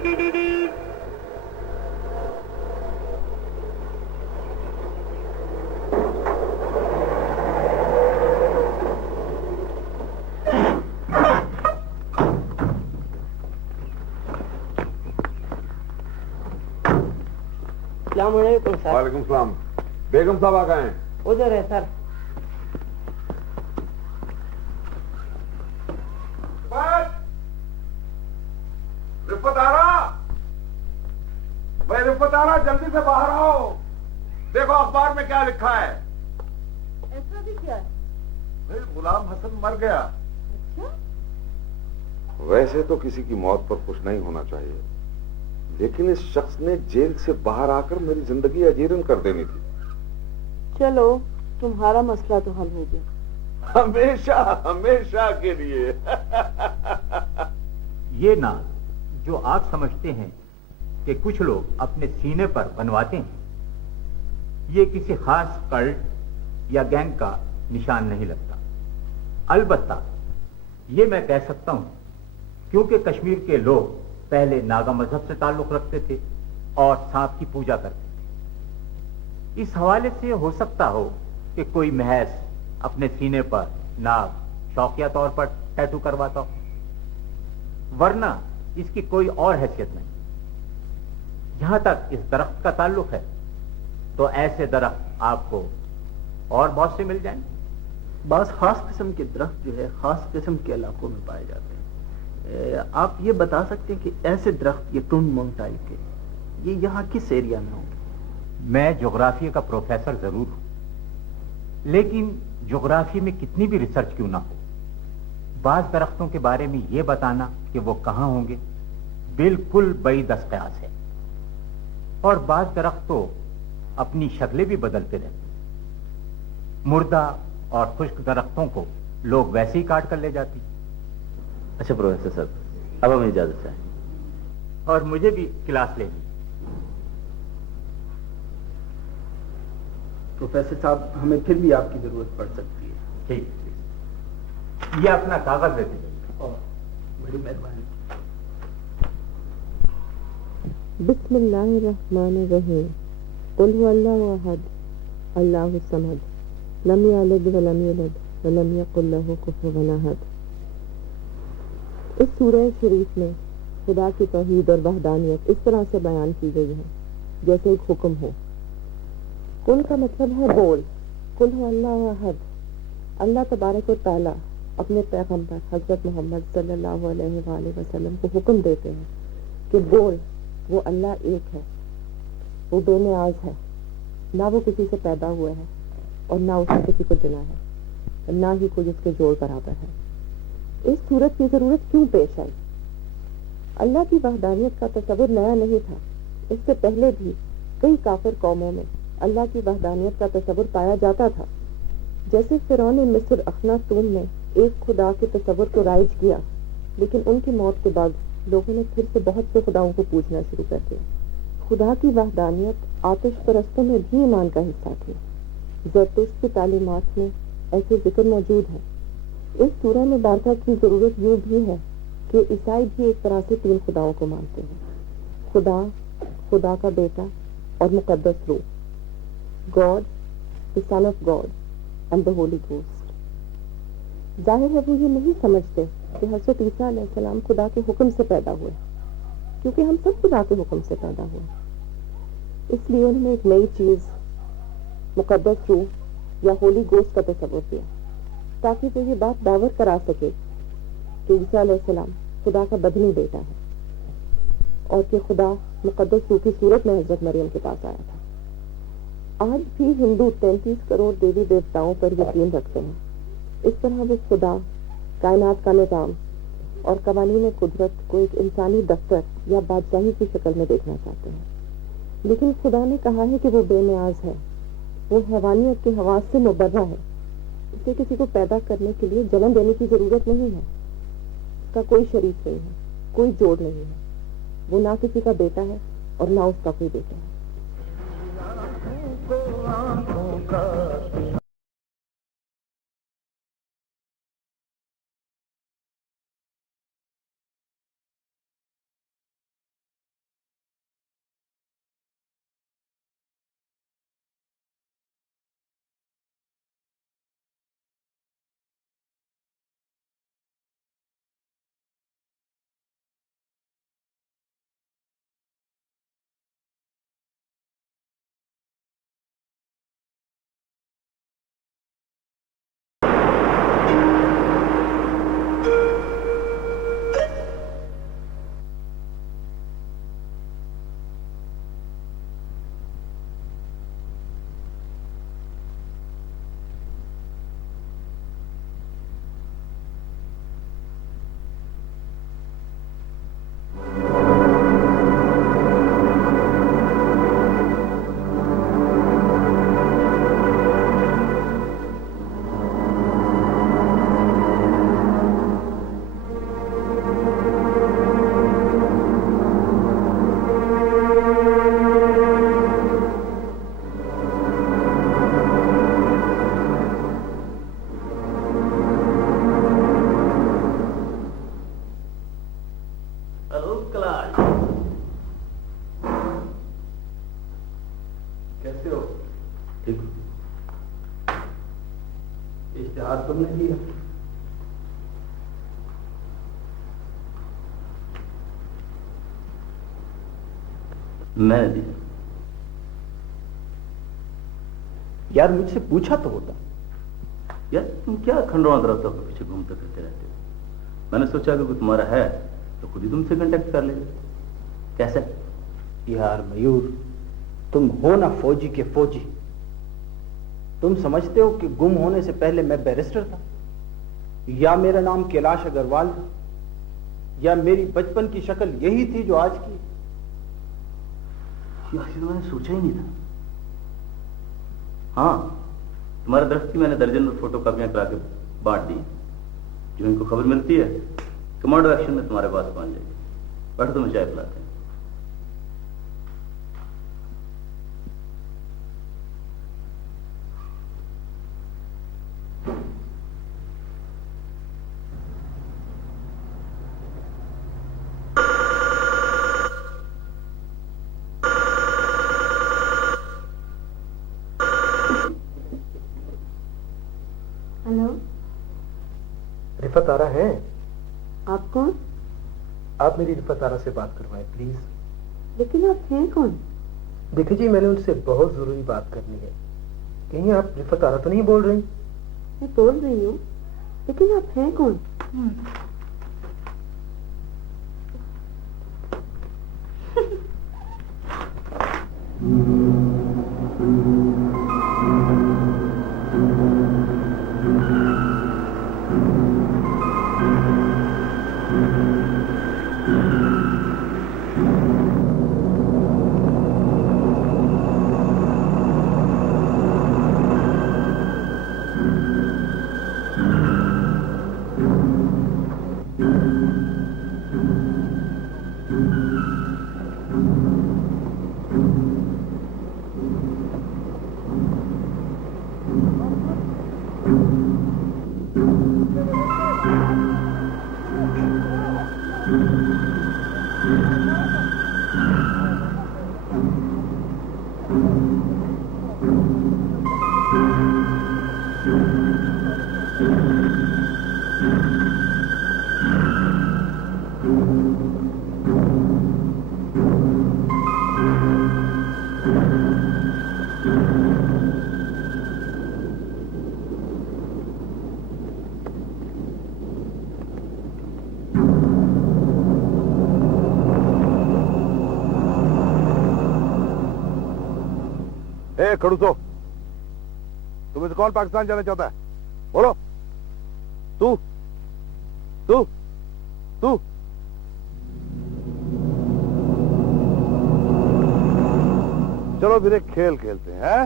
अस्सलामुअलैकुम सर। वालेकुम सलाम। बेगम साहब कहाँ हैं? उधर है सर। रिफत आ रहा भाई, रिफत आ रहा, जल्दी से बाहर आओ। देखो अखबार में क्या लिखा है। ऐसा भी क्या है? भाई गुलाम हसन मर गया। अच्छा? वैसे तो किसी की मौत पर खुश नहीं होना चाहिए, लेकिन इस शख्स ने जेल से बाहर आकर मेरी जिंदगी अजीरन कर देनी थी। चलो, तुम्हारा मसला तो हल हो गया। हमेशा हमेशा के लिए। ये ना जो आप समझते हैं कि कुछ लोग अपने सीने पर बनवाते हैं, ये किसी खास कल्ट या गैंग का निशान नहीं लगता। अलबत्ता ये मैं कह सकता हूं क्योंकि कश्मीर के लोग पहले नागा मजहब से ताल्लुक रखते थे और सांप की पूजा करते थे। इस हवाले से हो सकता हो कि कोई महज अपने सीने पर नाग शौकिया तौर पर टैटू करवाता हो, वरना इसकी कोई और हैसियत नहीं। जहां तक इस दरख्त का ताल्लुक है तो ऐसे दरख्त आपको और बहुत से मिल जाएंगे। बास खास किस्म के दरख्त जो है खास किस्म के इलाकों में पाए जाते हैं। आप ये बता सकते हैं कि ऐसे दरख्त ये टून मोंग टाइप के ये यहाँ किस एरिया में होंगे? मैं ज्योग्राफी का प्रोफेसर जरूर हूं, लेकिन ज्योग्राफी में कितनी भी रिसर्च क्यों ना हो, बाज दरख्तों के बारे में यह बताना कि वो कहां होंगे बिल्कुल बई दस्तयास है। और बाज दरख्त तो अपनी शक्लें भी बदलते रहते हैं। मुर्दा और खुश्क दरख्तों को लोग वैसे ही काट कर ले जाती। अच्छा प्रोफेसर साहब, अब हमें इजाजत चाहें। और मुझे भी क्लास लेनी। प्रोफेसर साहब, हमें फिर भी आपकी जरूरत पड़ सकती है। ठीक, ये अपना कागज देते हैं। और बड़ी मेहरबानी। बिस्मिल्लाहिर्रहमानिर्रहीम। कुल हुवल्लाहु अहद, अल्लाहु समद, लम यलिद वलम यूलद वलम यकुल लहू कुफुवन अहद। इस सूरह शरीफ में खुदा की तौहीद और वहदानियत इस तरह से बयान की गई है जैसे एक हुक्म हो। कुल का मतलब है बोल। कुल हुवल्लाहु अहद, अल्लाह तबारक व तआला अपने पैगंबर हजरत मोहम्मद सल्लल्लाहु अलैहि वसल्लम को हुक्म देते हैं कि बोल, वो अल्लाह एक है, वो बेनियाज है, ना वो किसी से पैदा हुआ है और ना उसने किसी को चुना है, ना ही कोई उसके जोड़ बराबर है। इस सूरत की जरूरत क्यों पेश आई? अल्लाह की वहदानियत का तस्वुर नया नहीं था। इससे पहले भी कई काफिर कौमों में अल्लाह की वहदानियत का तस्वुर पाया जाता था। जैसे फिरौन मिस्र अखनातून ने एक खुदा के तस्वुर को राइज किया, लेकिन उनकी मौत के बाद लोगों ने फिर से बहुत से खुदाओं को पूछना शुरू कर दिया। खुदा की वहदानियत आतिश परस्तों में भी ईमान का हिस्सा थी। ज़रतुश्त की तालीमात में ऐसे जिक्र मौजूद है। इस सूरह में बारका की जरूरत यूं भी है कि ईसाई भी एक तरह से तीन खुदाओं को मानते हैं, खुदा, खुदा का बेटा और मुकद्दस रूह, God, the son of God and the Holi ghost. जाहिर है वो ये नहीं समझते कि हजरत ईसा अलैहिस्सलाम खुदा के हुक्म से पैदा हुए, क्योंकि हम सब खुदा के हुक्म से पैदा हुए। इसलिए उन्होंने एक नई चीज मुकद्दस रूह या होली गोश्त का तस्वुर दिया, ताकि वो ये बात दावर करा सके कि ईसा अलैहिस्सलाम खुदा का बदनी बेटा है और कि खुदा मुकद्दस रूह की सूरत में हजरत मरियम के पास आया था। आज भी हिंदू 33 करोड़ देवी देवताओं पर यकीन रखते हैं। इस तरह वो खुदा, कायनात का निजाम और कवानीन कुदरत को एक इंसानी दफ्तर या बादशाही की शक्ल में देखना चाहते हैं। लेकिन खुदा ने कहा है कि वो बेनियाज है, वो हैवानियत के हवास से मुबर्रा है। इसे किसी को पैदा करने के लिए जन्म देने की जरूरत नहीं है। उसका कोई शरीक नहीं है, कोई जोड़ नहीं है। वो ना किसी का बेटा है और ना उसका कोई बेटा है। क्लास। कैसे हो? ठीक। इश्तिहार तुमने दिया? मैंने दिया। यार मुझसे पूछा तो होता। यार तुम क्या खंडों दरख्तों के पीछे घूमते फिरते रहते हो? मैंने सोचा कि कोई तुम्हारा है तो खुद ही तुमसे कांटेक्ट कर ले। कैसे? यार मयूर, तुम हो ना फौजी के फौजी। तुम समझते हो कि गुम होने से पहले मैं बैरिस्टर था, या मेरा नाम कैलाश अग्रवाल था, या मेरी बचपन की शक्ल यही थी जो आज की? यार ये तो मैंने सोचा ही नहीं था। हाँ, तुम्हारे दरख्त की मैंने दर्जन में फोटो कापियां करा के बांट दी। जो इनको खबर मिलती है कमांडो एक्शन में तुम्हारे पास पहुंच जाएगी। बैठो, तुम्हें चाय पिलाते हैं। हेलो, रिफत आरा है? आप कौन? आप मेरी रिफत आरा से बात करवाएं प्लीज। लेकिन आप हैं कौन? देखिए जी, मैंने उनसे बहुत जरूरी बात करनी है। कहीं आप रिफत आरा तो नहीं बोल रही? मैं बोल रही हूँ, लेकिन आप हैं कौन? खड़ूसो, तुम्हें से कौन पाकिस्तान जाना चाहता है? बोलो। तू तू तू चलो फिर एक खेल खेलते हैं।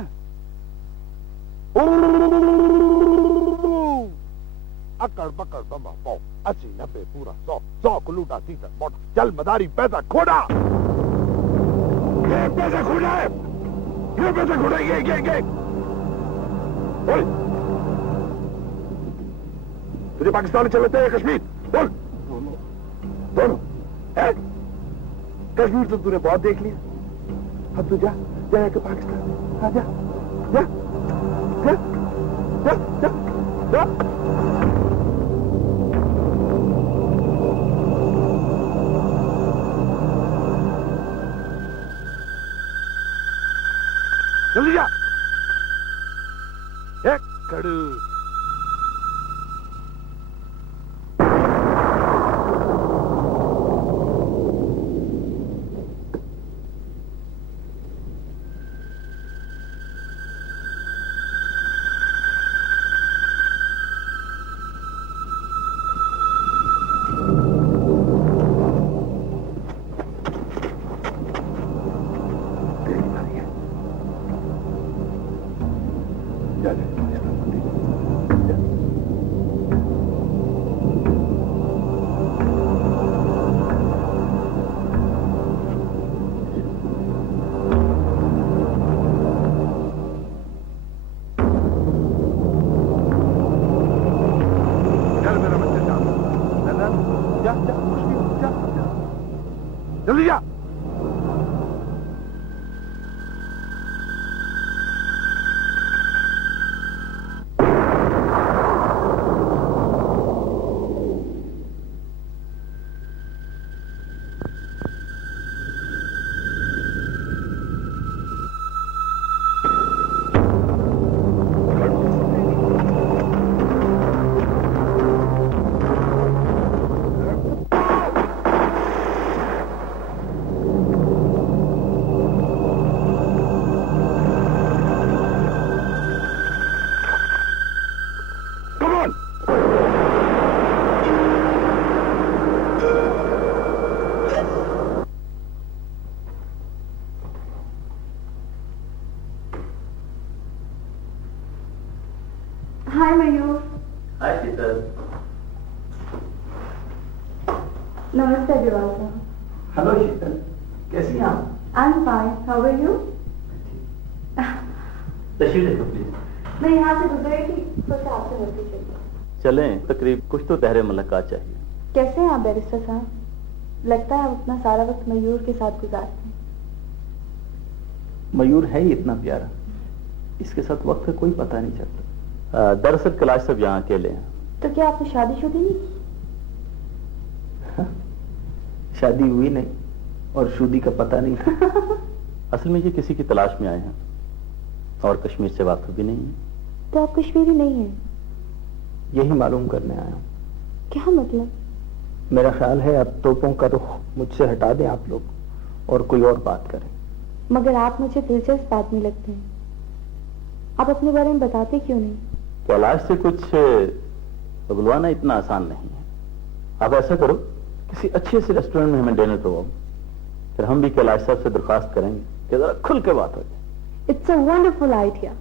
अकड़ पकड़ बम्बा पाओ, 80 90 पूरा 100 100 को लूटा सीधा मोटा, चल मदारी पैसा खोड़ा। ये पैसा खोड़ा है, ये पैसा खोड़ा, ये बोल। तुझे पाकिस्तान चले थे या कश्मीर? बोल। दोनों है? कश्मीर तो तूने बहुत देख लिया, अब तू जा के पाकिस्तान। हाँ, जा जा जा जा जा जा। जल्दी जा। एक कड़ू जा। जल्दी जा। हाय मयूर। हाय शीतल। नमस्ते अग्रवाल साहब। हेलो शीतल, कैसी हैं आप? I am fine, how are you? तशरीफ रखो प्लीज। मैं यहाँ से गुजर रही थी, सोचा आपसे मिलती चली। चलें, तकरीब कुछ तो तहरे मुलाकात चाहिए। कैसे हैं आप बैरिस्टर साहब? लगता है आप अपना सारा वक्त मयूर के साथ गुजारते हैं। मयूर है ही इतना प्यारा, इसके साथ वक्त का कोई पता नहीं चलता। दरअसल कैलाश साहब यहाँ अकेले हैं। तो क्या आपने शादीशुदी नहीं की? शादी हुई नहीं और शुदी का पता नहीं था। असल में ये किसी की तलाश में आए हैं और कश्मीर से वाकिफ भी नहीं है। तो आप कश्मीरी नहीं हैं? यही मालूम करने आया हूँ। क्या मतलब? मेरा ख्याल है अब तोपों का रुख मुझसे हटा दें आप लोग और कोई और बात करें। मगर आप मुझे दिलचस्प आदमी लगते हैं, आप अपने बारे में बताते क्यों नहीं? कैलाश से कुछ उगलवाना इतना आसान नहीं है। आप ऐसा करो, किसी अच्छे से रेस्टोरेंट में हमें डिनर करवाओ, फिर हम भी कैलाश साहब से दरखास्त करेंगे कि जरा खुल के बात हो जाए। It's a wonderful idea.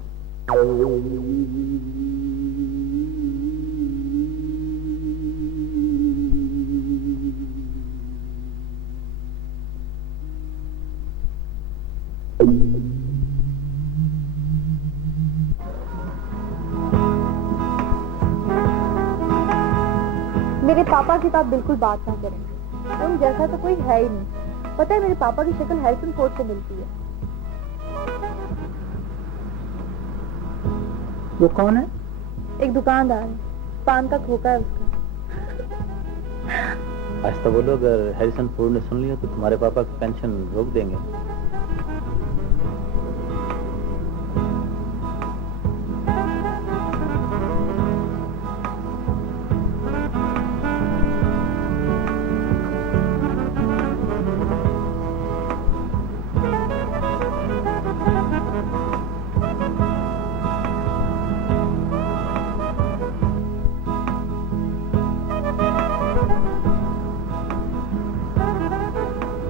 मेरे पापा के साथ बिल्कुल बात ना करें, उन जैसा तो कोई है ही नहीं। पता है मेरे पापा की शक्ल हैरिसन फोर्ड से मिलती है। वो कौन है? एक दुकानदार है, पान का खोखा है उसका। आहिस्ता बोलो, अगर हैरिसन फोर्ड ने सुन लिया तो तुम्हारे पापा की पेंशन रोक देंगे।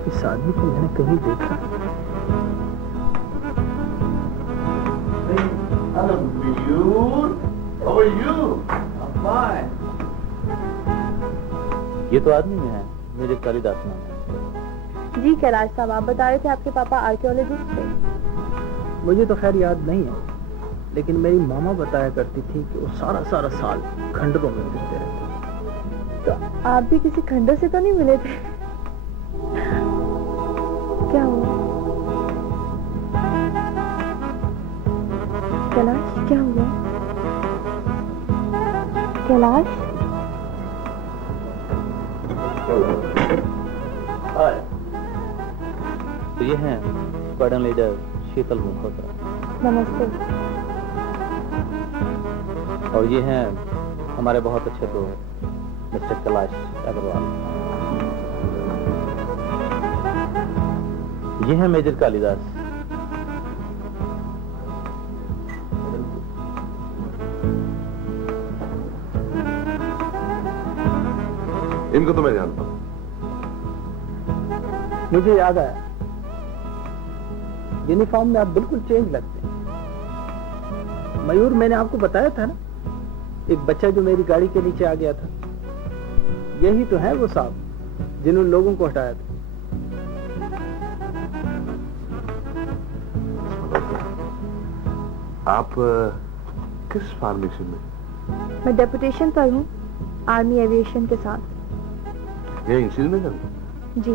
इस आदमी को मैंने कहीं देखा। Hello, Mayur. How are you? ये तो आदमी में है, मेरे कालिदास नाम है। जी कैलाश साहब, आप बता रहे थे आपके पापा आर्कियोलॉजिस्ट थे। मुझे तो खैर याद नहीं है, लेकिन मेरी मामा बताया करती थी कि वो सारा साल खंडरों में फिरते रहते। तो आप भी किसी खंडर से तो नहीं मिले थे? क्या हुआ कैलाश? क्या हुआ कैलाश? हाय, तो ये हैं स्क्वाड्रन लीडर शीतल मल्होत्रा। नमस्ते। और ये हैं हमारे बहुत अच्छे दोस्त मिस्टर कैलाश अग्रवाल। ये हैं मेजर कालिदास। इनको तो मैं जानता हूँ। मुझे याद आया, यूनिफॉर्म में आप बिल्कुल चेंज लगते हैं। मयूर, मैंने आपको बताया था ना, एक बच्चा जो मेरी गाड़ी के नीचे आ गया था, यही तो है वो साहब जिन्होंने लोगों को हटाया था। आप किस फॉर्मेशन में? मैं डेपुटेशन पर हूँ आर्मी एविएशन के साथ। यही श्रीनगर में? जी।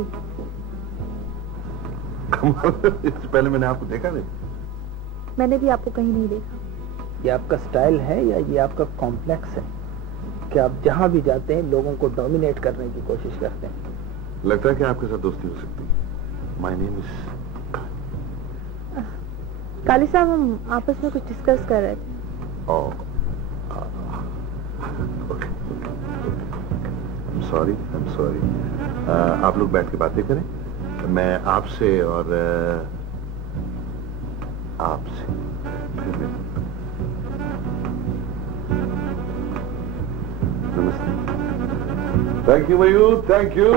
कमाल, इससे पहले मैंने आपको देखा नहीं। मैंने भी आपको कहीं नहीं देखा। ये आपका स्टाइल है या ये आपका कॉम्प्लेक्स है कि आप जहां भी जाते हैं लोगों को डोमिनेट करने की कोशिश करते हैं? लगता है कि आपके साथ दोस्ती हो सकती है। माय नेम इज काली साहब, हम आपस में कुछ डिस्कस कर रहे थे। Sorry, I am sorry. आप लोग बैठ के बातें करें, मैं आपसे और आपसे फिर मिलूंगा। नमस्ते। Thank you Mayur, thank you.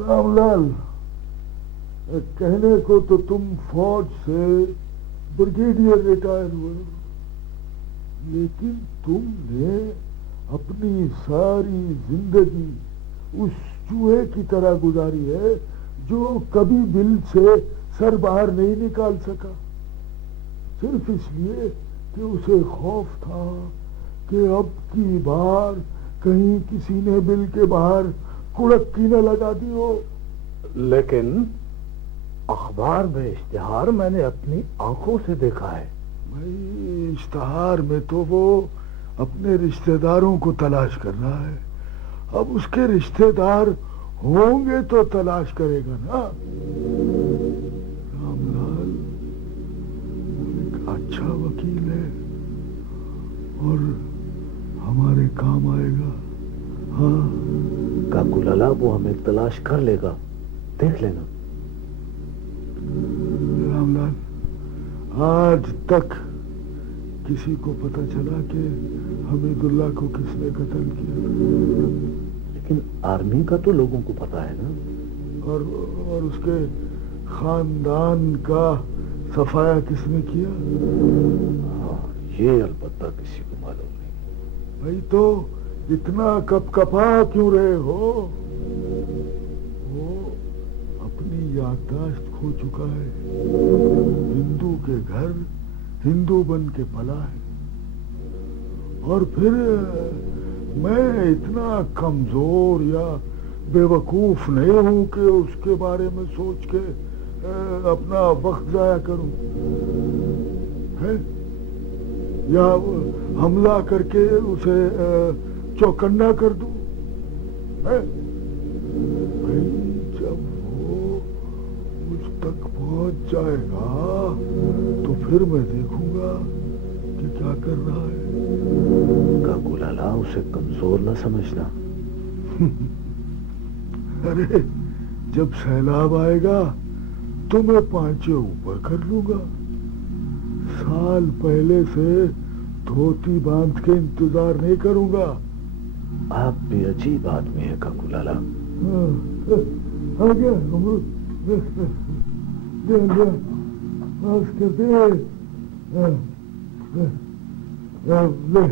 Ramlal, कहने को तो तुम फौज से ब्रिगेडियर रिटायर हुए, लेकिन तुमने अपनी सारी जिंदगी उस चूहे की तरह गुजारी है जो कभी बिल से सर बाहर नहीं निकाल सका, सिर्फ इसलिए कि उसे खौफ था कि अब की बार कहीं किसी ने बिल के बाहर कुड़क्की न लगा दी हो। लेकिन अखबार में इश्तिहार मैंने अपनी आंखों से देखा है। भाई, इश्तिहार में तो वो अपने रिश्तेदारों को तलाश कर रहा है, अब उसके रिश्तेदार होंगे तो तलाश करेगा ना। रामलाल वो एक अच्छा वकील है और हमारे काम आएगा। हाँ काकूलाला, वो हमें तलाश कर लेगा, देख लेना। रामलाल, आज तक किसी को पता चला कि हमीदुल्लाह को किसने कत्ल किया? लेकिन आर्मी का तो लोगों को पता है ना। और उसके खानदान का सफाया किसने किया? हाँ, ये अलबत्ता किसी को मालूम नहीं। भाई, तो इतना कपकपा क्यों रहे हो? वो अपनी याददाश्त खो चुका है, हिंदू के घर हिंदू बन के पला है, और फिर मैं इतना कमजोर या बेवकूफ नहीं हूं कि उसके बारे में सोच के अपना वक्त जाया करूं, है? या हमला करके उसे चौकन्ना कर दूं, है? भाई, जब वो मुझ तक पहुंच जाएगा तो फिर मैं देखूंगा कि क्या कर रहा है। काकूलाला, उसे कमजोर न समझना। अरे, जब सैलाब आएगा तो मैं पांचे ऊपर कर लूंगा। साल पहले से धोती बांध के इंतजार नहीं करूंगा। आप भी अजीब आदमी है काकूलाला। आ गया, माफ कर दे। ले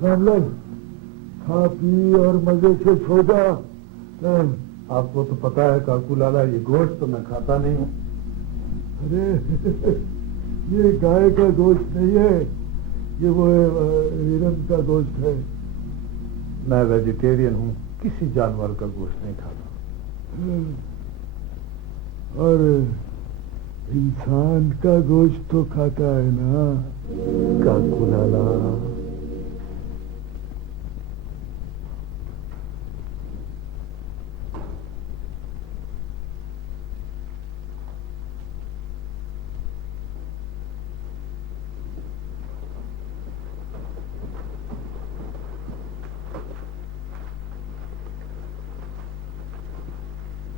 रामलाल, खा पी और मजे से सो जा। आपको तो पता है काकूलाला, ये गोश्त तो मैं खाता नहीं हूँ। अरे, ये गाय का गोश्त नहीं है, ये वो हिरन का गोश्त है। मैं वेजिटेरियन हूँ, किसी जानवर का गोश्त नहीं खाता। और इंसान का गोश्त तो खाता है ना काकूलाला।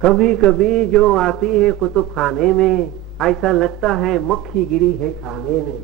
कभी कभी जो आती है कुतुब खाने में, ऐसा लगता है मक्खी गिरी है खाने में।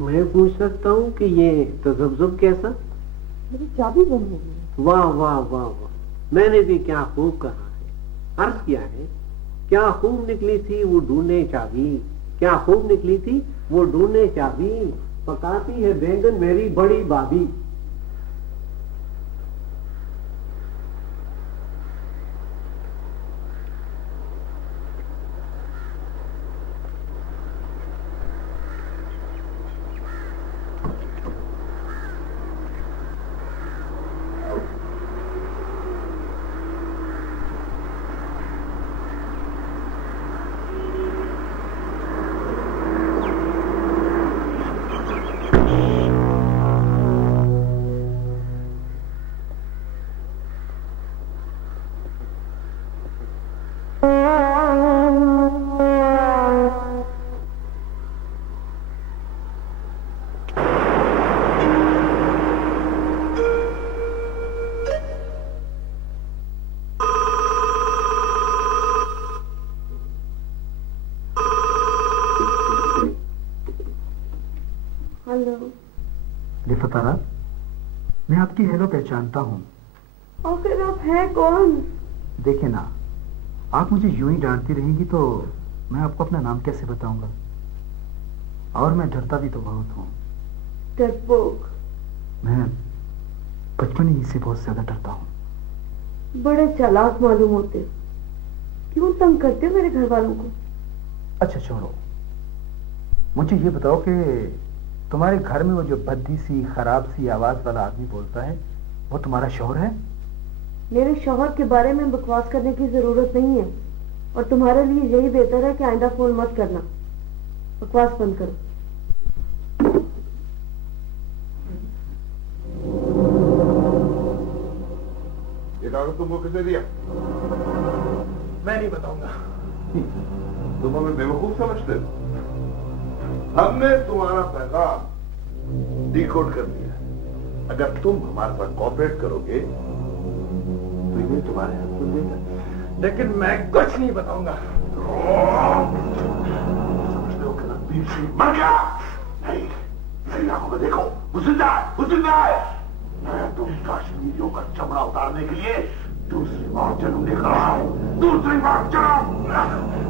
मैं पूछ सकता हूँ कि ये तजब्जुब कैसा? मेरी चाबी गुम हो गई। वाह वाह वाह वाह, मैंने भी क्या खूब कहा है, अर्ज किया है। क्या खूब निकली थी वो ढूंढने चाबी, क्या खूब निकली थी वो ढूंढने चाबी, पकाती है बैंगन मेरी बड़ी भाभी। लिफतारा, मैं आपकी हेलो पहचानता हूँ। और फिर आप हैं कौन? देखिए ना, आप मुझे यूं ही डांटती रहेंगी तो मैं आपको अपना नाम कैसे बताऊंगा। और मैं डरता भी तो बहुत हूँ। डरपोक। मैं बचपन ही से बहुत ज्यादा डरता हूँ। बड़े चालाक मालूम होते। क्यों तंग करते हो मेरे घर वालों को? अच्छा छोड़ो, मुझे ये बताओ कि तुम्हारे घर में वो जो भद्दी सी खराब सी आवाज वाला आदमी बोलता है, वो तुम्हारा शौहर है? मेरे शौहर के बारे में बकवास करने की जरूरत नहीं है, और तुम्हारे लिए यही बेहतर है कि आइंदा फोन मत करना। बकवास बंद करो। ये कागज तुमको किसने दिया? मैं नहीं बताऊंगा। तुम हमें बेवकूफ समझते हो? हमने तुम्हारा पैगाम डिकोड कर दिया। अगर तुम हमारे साथ कोऑपरेट करोगे तो ये तुम्हारे हाथ में देगा। लेकिन मैं कुछ नहीं बताऊंगा। समझते हो कि रणबीर सिंह मर गया? नहीं, मेरी आंखों में देखो, वो जिंदा है, वो जिंदा है। मैं तुम कश्मीरियों का चमड़ा उतारने के लिए दूसरी बार जन्म लेकर रहा हूं। दूसरी बार जन्म।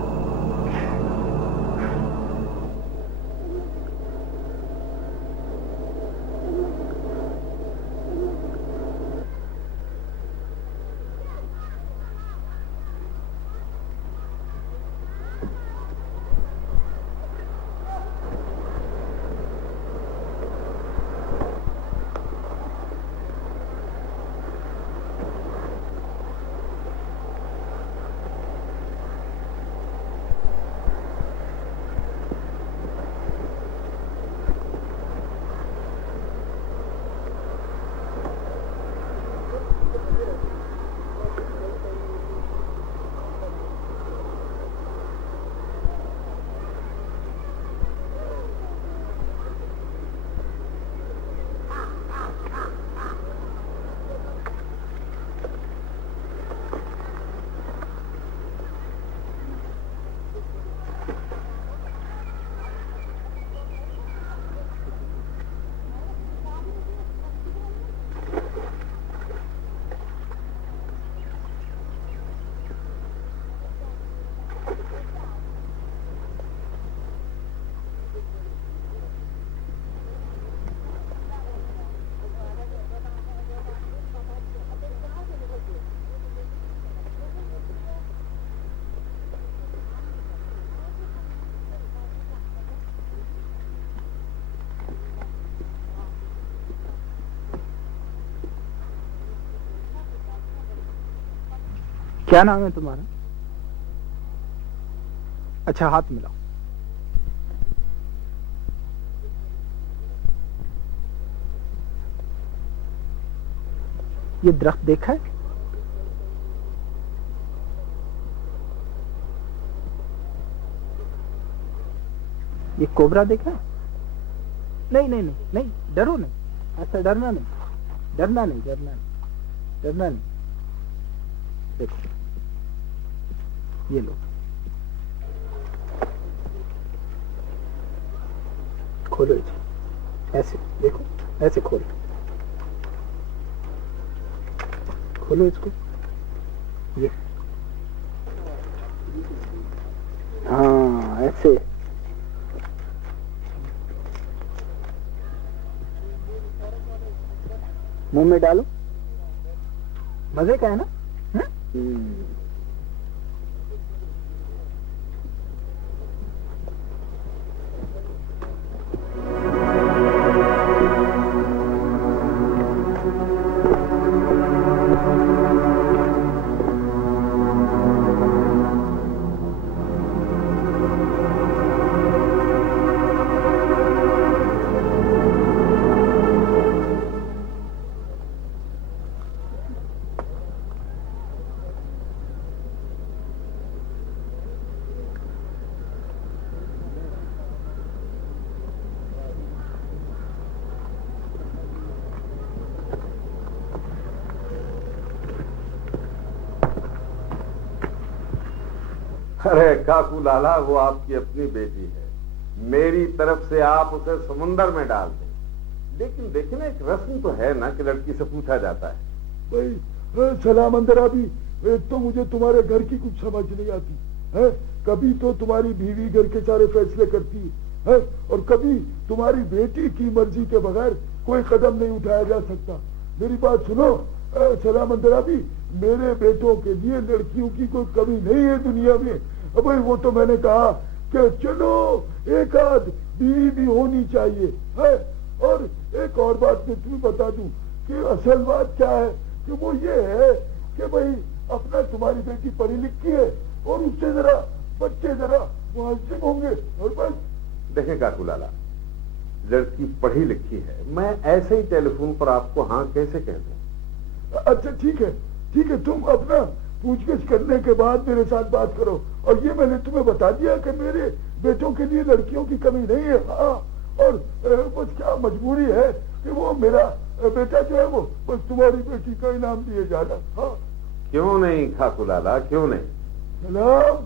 क्या नाम है तुम्हारा? अच्छा, हाथ मिलाओ। ये दरख्त देखा है? ये कोबरा देखा है? नहीं नहीं नहीं नहीं, डरो नहीं। अच्छा, डरना नहीं, डरना नहीं, डरना नहीं, डरना नहीं। देखो, ये लो, खोलो इसे। ऐसे देखो, ऐसे खोलो, खोलो इसको, ये, हाँ ऐसे। मुंह में डालो, मजे का है ना? अरे काकू लाला, वो आपकी अपनी बेटी है, मेरी तरफ से आप उसे समुंदर में डाल दें। लेकिन देखिए ना, एक रस्म तो है ना कि लड़की से पूछा जाता है। भाई सलाम अंदर अभी, एक तो मुझे तुम्हारे घर की कुछ समझ नहीं आती है, कभी तो तुम्हारी बीवी घर के सारे फैसले करती है और कभी तुम्हारी बेटी की मर्जी के बगैर कोई कदम नहीं उठाया जा सकता। मेरी बात सुनो सलाम अंदर अभी, मेरे बेटों के लिए लड़कियों की कोई कमी नहीं है दुनिया में। भाई वो तो मैंने कहा कि चलो एक आध बीवी भी होनी चाहिए है। और एक और बात मैं तुम्हें बता दूं कि असल बात क्या है कि वो ये है कि भाई अपना तुम्हारी बेटी पढ़ी लिखी है और उससे जरा बच्चे जरा मुहज्जिम होंगे और बस। देखें काकू लाला, लड़की पढ़ी लिखी है, मैं ऐसे ही टेलीफोन पर आपको हाँ कैसे कह दूं? अच्छा ठीक है, ठीक है, तुम अपना पूछगिछ करने के बाद मेरे साथ बात करो। और ये मैंने तुम्हें बता दिया कि मेरे बेटों के लिए लड़कियों की कमी नहीं है। हाँ, और बस क्या मजबूरी है कि वो मेरा बेटा जो है वो बस तुम्हारी बेटी का इनाम दिए जाना। हाँ क्यों नहीं काकू लाला, क्यों नहीं? सलाम,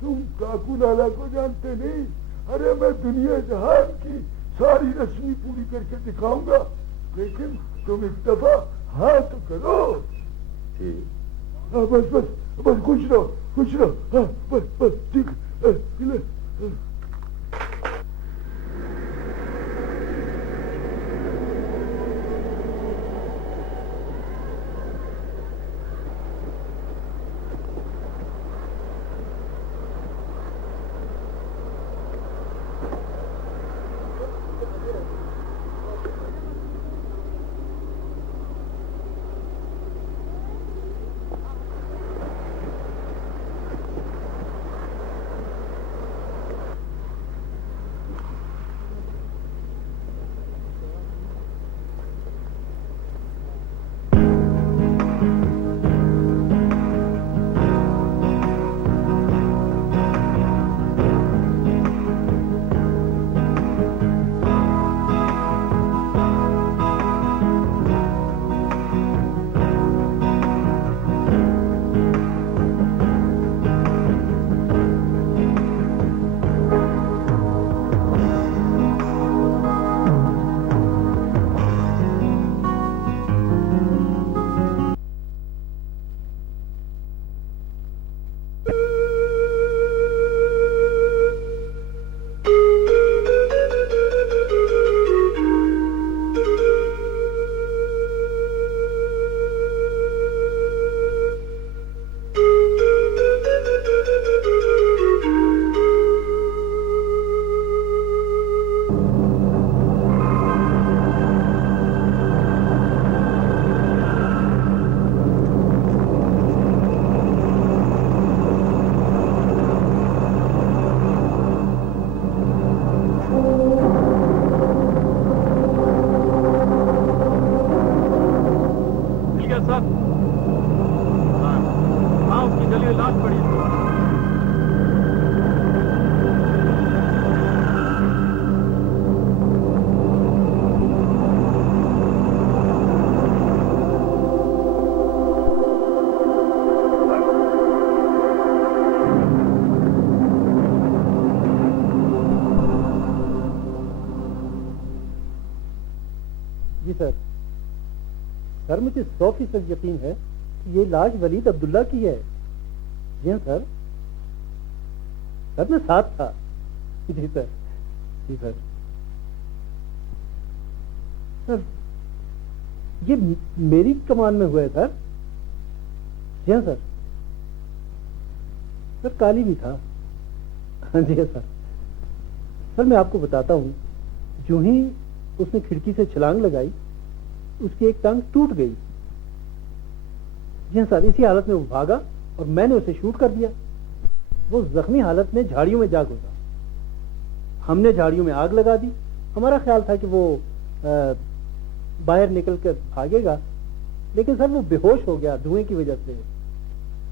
तुम काकू लाला को जानते नहीं? अरे मैं दुनिया जहान की सारी रस्मी पूरी करके दिखाऊंगा, लेकिन तुम एक दफा हाँ तो करो। ठीक, हाँ बस बस बस, खुश रहो खुश रहो। हाँ बस बस ठीक है। सर। सर मुझे 100% यकीन है कि ये लाश वलीद अब्दुल्ला की है। जी हाँ सर। सर मैं साथ था। जी सर। जी सर। सर ये मेरी कमान में हुआ है सर। जी हाँ सर। सर काली भी था। हाँ जी हाँ सर। सर मैं आपको बताता हूँ, जो ही उसने खिड़की से छलांग लगाई उसकी एक टांग टूट गई। जी हाँ सर। इसी हालत में वो भागा और मैंने उसे शूट कर दिया। वो जख्मी हालत में झाड़ियों में जा घुसा। हमने झाड़ियों में आग लगा दी। हमारा ख्याल था कि वो बाहर निकल कर भागेगा, लेकिन सर वो बेहोश हो गया धुएं की वजह से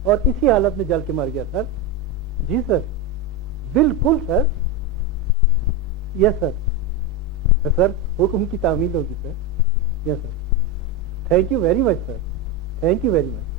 और इसी हालत में जल के मर गया सर। जी सर, बिल्कुल सर। Yes sir. सर हुक्म की तामील होगी sir. Yes sir. Thank you very much sir. Thank you very much.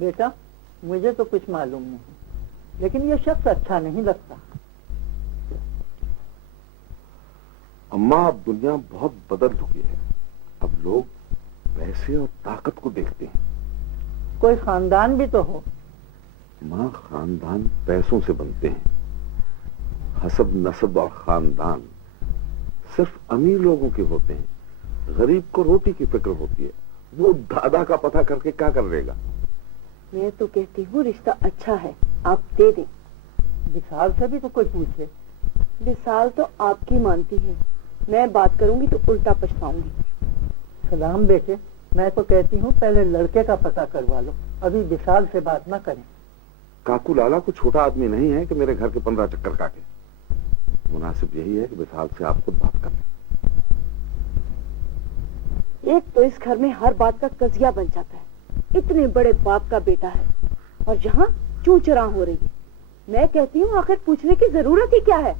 बेटा मुझे तो कुछ मालूम नहीं, लेकिन ये शख्स अच्छा नहीं लगता। अम्मा अब दुनिया बहुत बदल चुकी है। अब लोग पैसे और ताकत को देखते हैं। कोई खानदान भी तो हो। माँ खानदान पैसों से बनते हैं। हसब नसब और खानदान सिर्फ अमीर लोगों के होते हैं। गरीब को रोटी की फिक्र होती है। वो दादा का पता करके क्या कर लेगा। मैं तो कहती हूँ रिश्ता अच्छा है, आप दे दें। विशाल से भी तो कोई पूछे। विशाल तो आपकी मानती है, मैं बात करूंगी तो उल्टा पछताऊंगी। सलाम बेटे, मैं तो कहती हूँ पहले लड़के का पता करवा लो, अभी विशाल से बात ना करें। काकू लाला को छोटा आदमी नहीं है कि मेरे घर के 15 चक्कर काटे। मुनासिब यही है कि विशाल से आप खुद बात कर लें। एक तो इस घर में हर बात का कजिया बन जाता है, इतने बड़े बाप का बेटा है और यहाँ चू चुरा हो रही है। मैं कहती हूँ आखिर पूछने की जरूरत ही क्या है।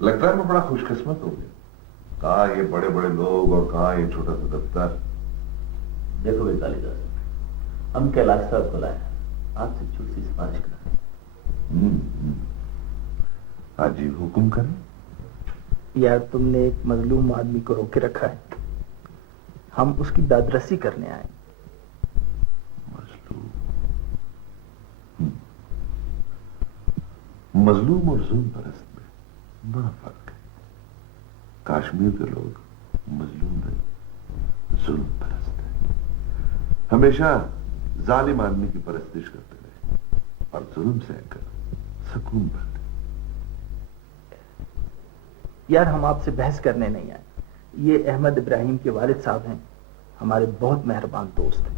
लगता है मैं बड़ा खुशकिस्मत हो गया। कहाँ ये बड़े बड़े लोग और कहाँ ये छोटा सा दफ्तर। देखो भाई कालिदास, हम कैलाश साहब को लाए, आपसे छोटी सी सिफारिश करें। हाँ जी, हुक्म करें। यार तुमने एक मजलूम आदमी को रोके रखा है, हम उसकी दादरसी करने आए। मजलूम और जुल्म परस्त में बड़ा फर्क है। कश्मीर के लोग मजलूम नहीं, जुल्म परस्त है। हमेशा जालिम आदमी की परस्तिश करते रहे और जुल्म सहकर सुकून पाते। यार हम आपसे बहस करने नहीं आए, ये अहमद इब्राहिम के वालिद साहब हैं, हमारे बहुत मेहरबान दोस्त हैं।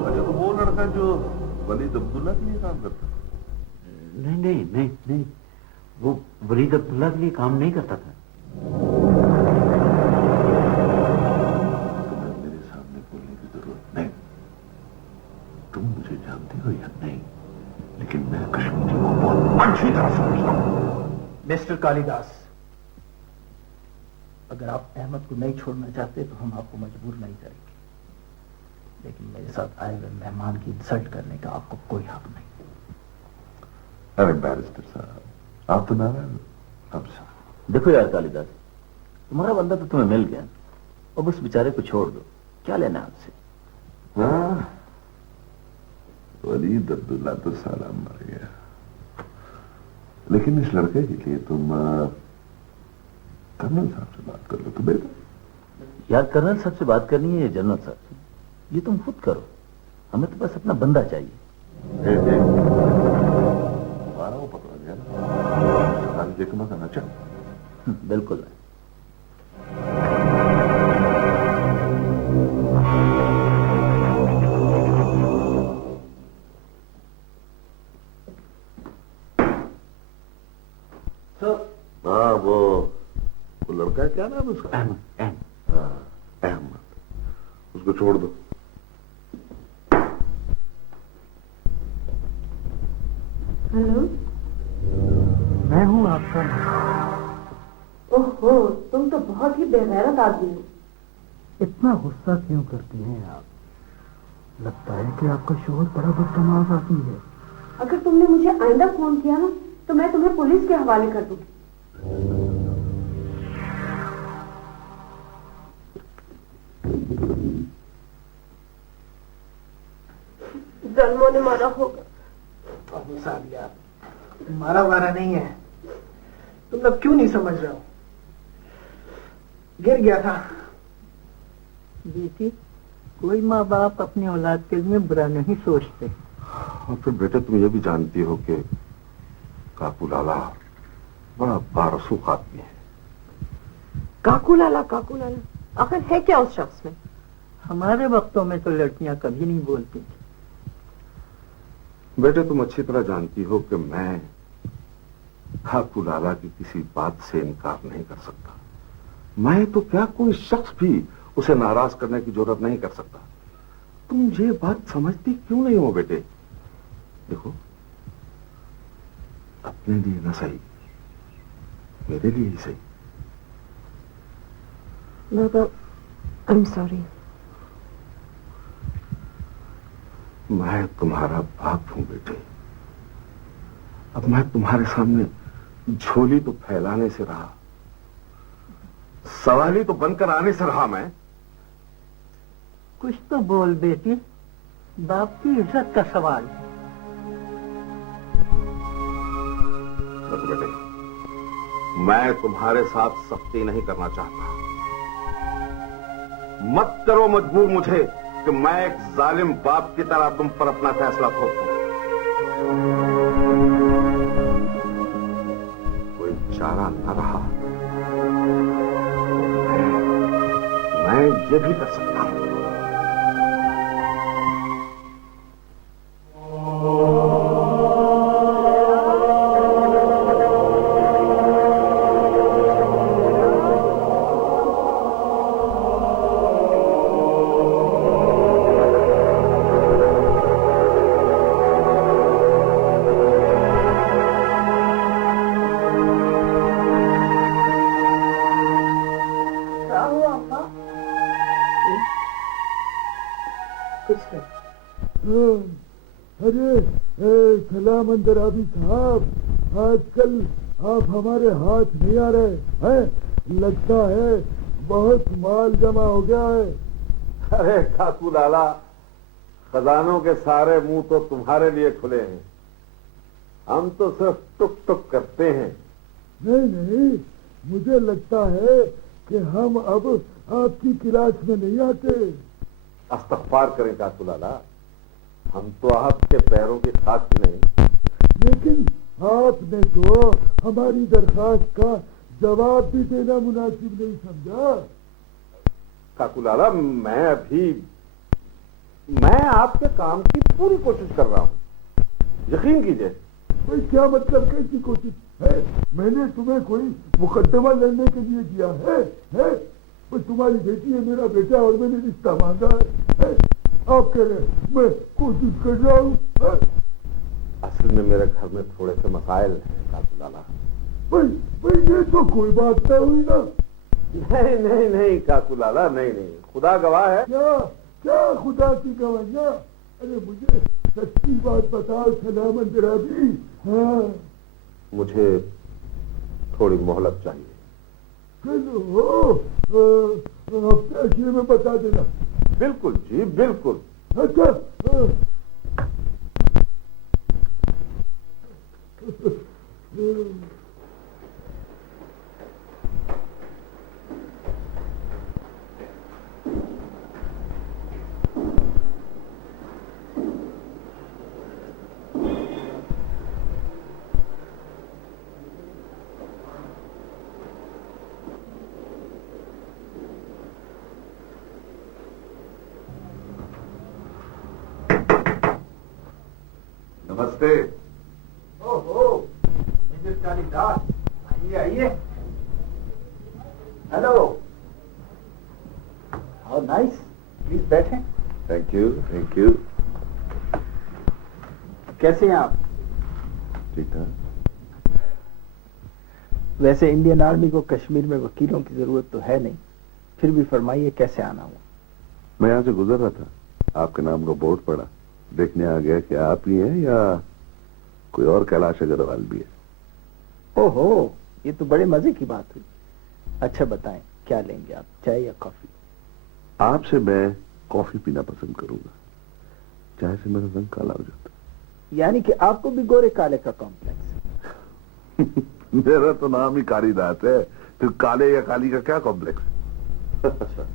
अच्छा, तो वो लड़का जो वलीद अब्दुल्ला के लिए काम करता था? नहीं नहीं नहीं नहीं, वो वलीद अब्दुल्ला के लिए काम नहीं करता था। तुम्हें मेरे सामने बोलने की जरूरत नहीं। तुम मुझे जानते हो या नहीं, लेकिन मैं कश्मीरी को बहुत अच्छी तरह समझता हूं। मिस्टर कालिदास, अगर आप अहमद को नहीं छोड़ना चाहते तो हम आपको मजबूर नहीं करेंगे, लेकिन मेरे साथ आए हुए मेहमान की इंसल्ट करने का आपको कोई हक नहीं। अरे बैरिस्टर साहब, आप तो नाराज हो। अब साहब देखो यार कालिदास, तुम्हारा बंदा तो तुम्हें मिल गया, अब उस बेचारे को छोड़ दो, क्या लेना है आपसे? हाँ, वलीद अब्दुल्ला तो साला मर गया, लेकिन इस लड़के के लिए तुम कर्नल साहब से बात कर लो तो बेहतर। यार कर्नल साहब से बात करनी है या जनरल साहब से? ये तुम खुद करो, हमें तो बस अपना बंदा चाहिए। तुम्हारा वो पकड़ा गया ना, देखो मैं कहना चाहूँ। बिल्कुल नहीं। हाँ, वो लड़का है, क्या नाम है उसका? अहमद। हाँ, अहमद, उसको छोड़ दो। हेलो, मैं हूँ आपका। ओहो, तुम तो बहुत ही बेगैरत आदमी हो। इतना गुस्सा क्यों करती हैं आप? लगता है कि आपका शोहर बड़ा बदतमीज आदमी है। अगर तुमने मुझे आइंदा फोन किया ना तो मैं तुम्हें पुलिस के हवाले कर दूंगी। जन्मों ने मारा होगा। यार मारा वारा नहीं है, तुम लोग क्यों नहीं समझ रहे हो? गिर गया था। बेटी, कोई माँ बाप अपनी औलाद के लिए बुरा नहीं सोचते। और फिर बेटा तुम ये भी जानती हो कि काकू लाला बड़ा बारसूख आदमी है। काकू लाला, आखिर है क्या उस शख्स में? हमारे वक्तों में तो लड़कियां कभी नहीं बोलती। बेटे तुम अच्छी तरह जानती हो कि मैं काकू लाला की किसी बात से इनकार नहीं कर सकता। मैं तो क्या, कोई शख्स भी उसे नाराज करने की जरूरत नहीं कर सकता। तुम ये बात समझती क्यों नहीं हो बेटे? देखो, अपने लिए ना सही, मेरे लिए ही सही। बाबा, आई एम सॉरी। मैं तुम्हारा बाप हूं बेटे। अब मैं तुम्हारे सामने झोली तो फैलाने से रहा, सवाली तो बनकर आने से रहा। मैं कुछ तो बोल बेटी, बाप की इज्जत का सवाल। देखो बेटे, मैं तुम्हारे साथ सख्ती नहीं करना चाहता। मत करो मजबूर मुझे कि मैं एक जालिम बाप की तरह तुम पर अपना फैसला थोपूं। कोई चारा न रहा, मैं ये भी कर सकता हूं। कुछ नहीं। हाँ, अरे सलाम अंदराबी साहब, आजकल आप हमारे हाथ नहीं आ रहे हैं। लगता है बहुत माल जमा हो गया है। अरे काकू लाला, खजानों के सारे मुंह तो तुम्हारे लिए खुले हैं, हम तो सिर्फ टुक टुक करते हैं। नहीं नहीं, मुझे लगता है कि हम अब आपकी क्लास में नहीं आते। इस्तग़फ़ार करें काकू लाला, हम तो आपके पैरों की खाक नहीं। लेकिन आपने तो हमारी दरखास्त का जवाब भी देना मुनासिब नहीं समझा। काकू लाला, मैं आपके काम की पूरी कोशिश कर रहा हूं, यकीन कीजिए। भाई क्या मतलब कैसी कोशिश है? मैंने तुम्हें कोई मुकदमा लड़ने के लिए दिया है? भाई तुम्हारी बेटी है, मेरा बेटा, और मैंने रिश्ता मांगा है? आप कह रहे हैं मैं कोशिश कर रहा हूँ? असल में मेरे घर में थोड़े से मसाइल हैं काकू लाला। भाई ये तो कोई बात नहीं हुई ना। नहीं नहीं नहीं काकू लाला, नहीं नहीं, खुदा गवाह है। क्या क्या खुदा की गवाहियां? अरे मुझे सच्ची बात बताओ सलाम अंदराबी। हाँ, मुझे थोड़ी मोहलत चाहिए। चलो हफ्ते आखिर में बता देना। बिल्कुल जी, बिल्कुल। अच्छा नमस्ते। ओहो, मिस्टर कालिदास, आइए आइए। हेलो, हाउ नाइस, प्लीज बैठें। Thank you, thank you. कैसे हैं आप? ठीक ठाक। वैसे इंडियन आर्मी को कश्मीर में वकीलों की जरूरत तो है नहीं, फिर भी फरमाइए कैसे आना हुआ? मैं यहाँ से गुजर रहा था, आपके नाम का बोर्ड पड़ा, देखने आ गया कि आप ही हैं या कोई और कैलाश अग्रवाल भी है। ओहो, ये तो बड़े मजे की बात हुई। अच्छा बताएं, क्या लेंगे आप, चाय या कॉफी? आपसे मैं कॉफी पीना पसंद करूंगा, चाय से मेरा रंग काला हो जाता। यानी कि आपको भी गोरे काले का कॉम्प्लेक्स? मेरा तो नाम ही कालिदास है, फिर काले या काली का क्या कॉम्प्लेक्स? अच्छा।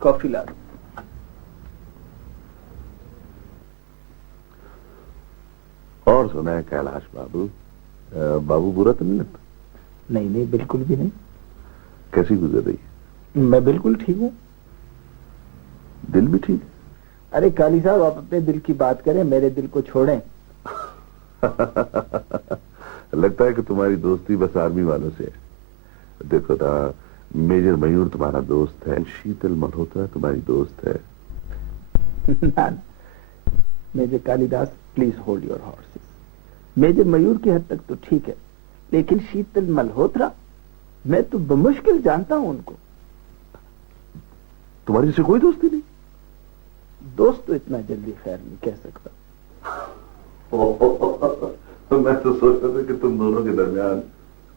कॉफी ला दो। और सुना है कैलाश बाबू, बाबू बुरा तो नहीं लगता? नहीं नहीं, बिल्कुल भी नहीं। कैसी गुजर रही है? मैं बिल्कुल ठीक हूँ। दिल भी ठीक? अरे काली साहब, आप अपने दिल की बात करें, मेरे दिल को छोड़ें। लगता है कि तुम्हारी दोस्ती बस आर्मी वालों से है। देखो ना, मेजर मयूर तुम्हारा दोस्त है, शीतल मल्होत्रा तुम्हारी दोस्त है। ना major Kalidas, please hold your horses. Major Mayur की हद तक तो ठीक है, लेकिन शीतल मल्होत्रा, मैं तो बमुश्किल जानता हूं उनको। तुम्हारी से कोई दोस्ती नहीं? दोस्त तो इतना जल्दी खैर नहीं कह सकता। मैं तो सोच रहा था कि तुम दोनों के दरमियान।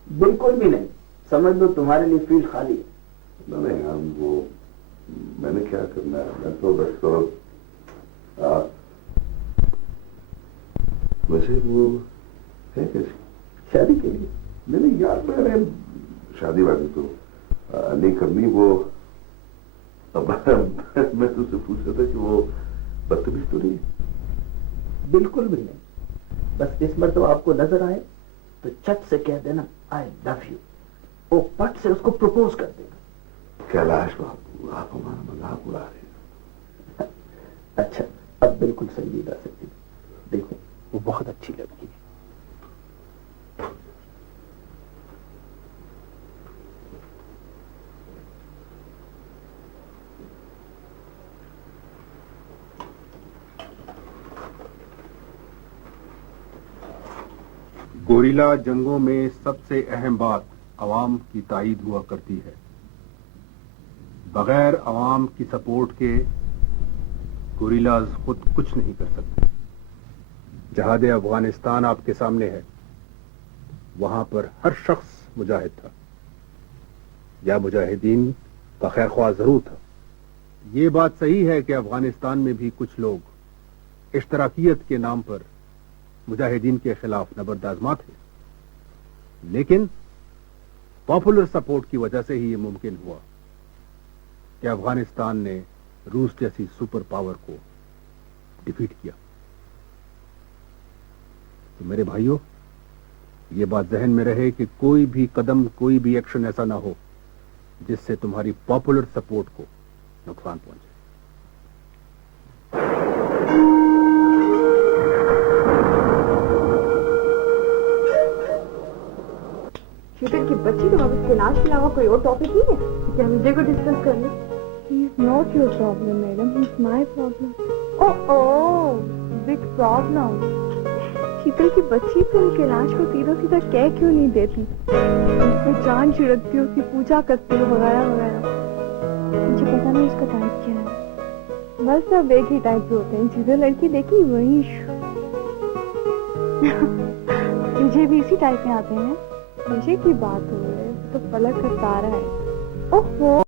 बिल्कुल भी नहीं, समझ लो तुम्हारे लिए फील्ड खाली है। नहीं, हम वो, मैंने क्या करना है, मैं तो बस तो वैसे वो है कैसी? शादी के लिए? नहीं यार, मैंने शादी वादी तो नहीं करनी। वो अब मैं तुझसे पूछ रहा था कि वो बदतमीज तो नहीं? बिल्कुल भी नहीं। बस इस मर्तबा आपको नजर आए तो चट से कह देना आई लव यू, वो पट से उसको प्रपोज कर देना। कैलाश बाबू, आप हमारा मजाक उड़ा रहे हैं। अच्छा, अब बिल्कुल संजीदा से देखो, वो बहुत अच्छी लड़की है। गोरिल्ला जंगों में सबसे अहम बात अवाम की ताईद हुआ करती है। बगैर अवाम की सपोर्ट के गोरिल्लाज खुद कुछ नहीं कर सकते। जहाद अफगानिस्तान आपके सामने है, वहां पर हर शख्स मुजाहिद था या मुजाहिदीन का खैर ख्वाह जरूर था। ये बात सही है कि अफगानिस्तान में भी कुछ लोग इश्तराकियत के नाम पर मुजाहिदीन के खिलाफ नबर्दाजमा थे, लेकिन पॉपुलर सपोर्ट की वजह से ही ये मुमकिन हुआ कि अफगानिस्तान ने रूस जैसी सुपर पावर को डिफीट किया। तो मेरे भाइयों, ये बात जहन में रहे कि कोई भी कदम, कोई भी एक्शन ऐसा ना हो जिससे तुम्हारी पॉपुलर सपोर्ट को नुकसान पहुंचे। शीतल की बच्ची, तुम अब इसके लाश के अलावा कोई और टॉपिक नहीं है क्या विजय को डिस्कस कर ले? He is not your problem, madam. He is my problem. Oh, big problem. शीतल की बच्ची, तुम कैलाश को सीधा सीधा कह क्यों नहीं देती? उसको जान छिड़कती हो, उसकी पूजा करती हो, वगैरह वगैरह। मुझे पता नहीं उसका टाइप क्या है। बस सब एक ही टाइप के होते हैं, जिसे लड़की देखी वही। मुझे भी इसी टाइप में आते हैं। मुझे की बात हो रही है तो पलक का तारा है। ओहो।